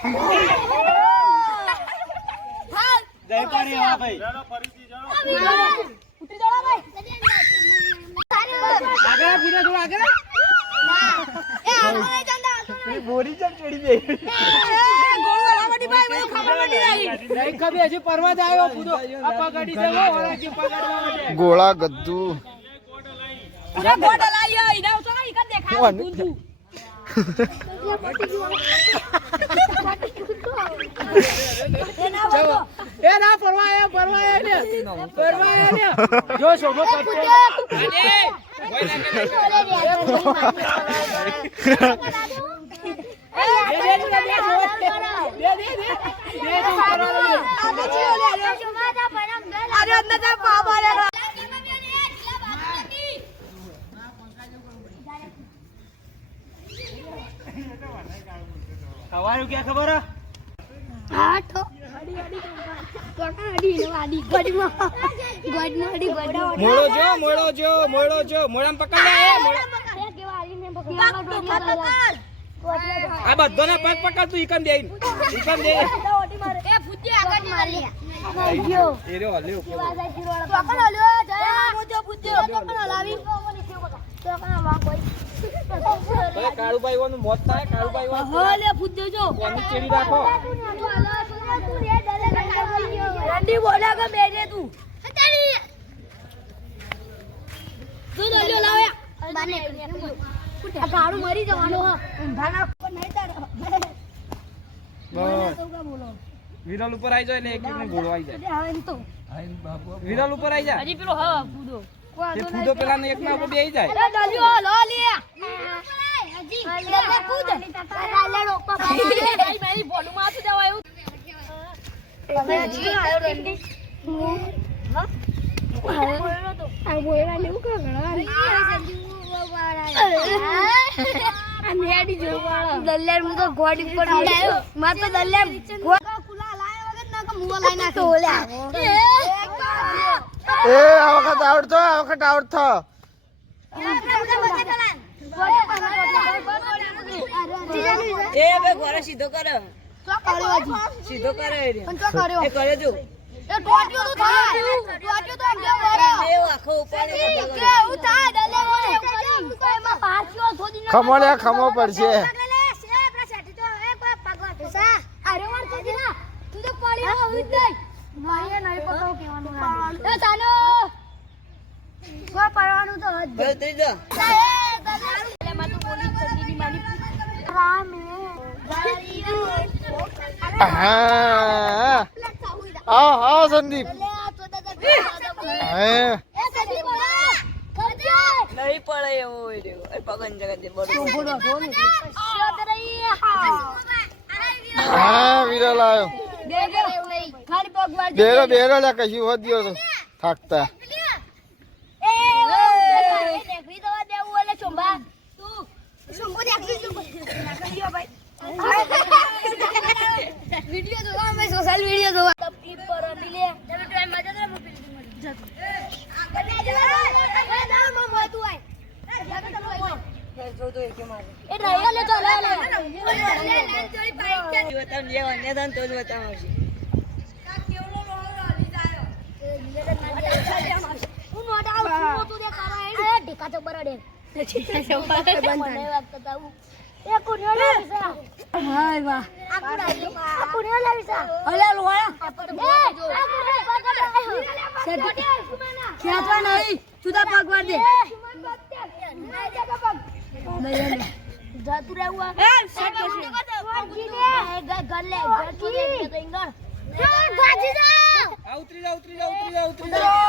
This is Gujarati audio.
જય પાડી હા ભાઈ જાડો ફરીથી જાડો ઉતરી જાડો ભાઈ આગળ ફીરા થોડા આગળ ના એ આગળ જંદા બોરી જમ ચડી દે ગોળો લાવડી ભાઈ ખબર પડી રહી નહીં કબે હજી પરવા જ આવ્યો પૂરો આપા ગાડી છે વો ઓળખી પકડવા માટે ગોળા ગદ્દુ અરે ગોડા લાયો ઈના તો કઈ કર દેખાય દૂધુ એ ના પરવા ને જો શોભો કરતો हवारू क्या खबर है हां तो मोड़ो जो मोड़म पकड़ ले आ बधोना पग पकड़ तू इकन दे ए फुज्जे आगे मारी ए रे ले पकड़ लो जय मोजो फुज्जे पकड़ लावी तो कना वा कोई ભલે કાળુભાઈ વાનું મોત થાય કાળુભાઈ વાનું હો લે ફુદ્દો જો કોની ચેડી રાખો ગાંડી બોલા કે બેજે તું હટાડી તું લ્યો લાવે બાને આ કાળુ મરી જવાનો હ ઊંધાના પર નહીં તાર બોલો બોલો વિરલ ઉપર આવી જાય એટલે એક ને ગોળો આવી જાય હવે તો વિરલ ઉપર આવી જાય હજી પેલો હા ફૂદો તે ફૂદો પેલા ને એક ના ઉપર બેહી જાય અરે ડલ્યો લો લે હજી ડલ્લે કૂદ ડલ્લે રોપા ભાઈ મારી બોડું માં આસુ જવા આવ્યું તમે હજી આયો રંડી હા બોલ્યો તો આ બોલવા ને ઉકા ગણા આ નેડી જો વાળો દલ્લે મુ તો ગોડી પર આવ્યો માં તો દલ્લે કુલા લાયા વગર ના કે મુવા લાઈ નાખો ઓલ્યા એ આ વખત આવડતો એ બે ઘોડા સીધો કરો સીધો કરે એ કરે જો એ ટોટ્યો તો થાય ટોટ્યો તો એકદમ બરો એ આખો ઉપાડે કે ઉતા દલે મોને એમાં પાછો થોડી ન ખમો પડશે અરે વાર થઈ ના તું તો પડી હોય નહીં મારે નહીં પકડો કેવાનું એ ચાલો કો પડવાનું તો હદ ઉતરી જા એટલે માં તું બોલી ચંદીની માની રામ હા સંદીપ નહીં પડે એવું પગન જગત હા વિરલ આવ્યો બેરો લે કશું વધ્યો તો થાકતા વિડિયો જોવા મે સોશિયલ વિડિયો જોવા તપી પર લીલે તમે તો મજા કરે મોપી ના મમ હોતું આય જો તો એકે મારે એ ડ્રાઈવર લે ચાલે લે ચોરી પાઈ કે બતાવ લે અને દન તો બતાવ આવશે કા કેવલો રોહો હલી જાયો હું નોટ આવ તું દે કરા એ ઢીકા તો બરાડે ઢીકા તો બરાડે મને વાત બતાવું એ કુણ્યો લાવીસા હાય વાહ આ કુણ્યો લાવીસા અલે લોયા આ ખેતવા નહીં તુદા પગવાર દે જાતું રહેવા એ સેટ કરશે ઘર લે ઘર તો દે તો ઇંગર ગાજી જા ઉતરી જા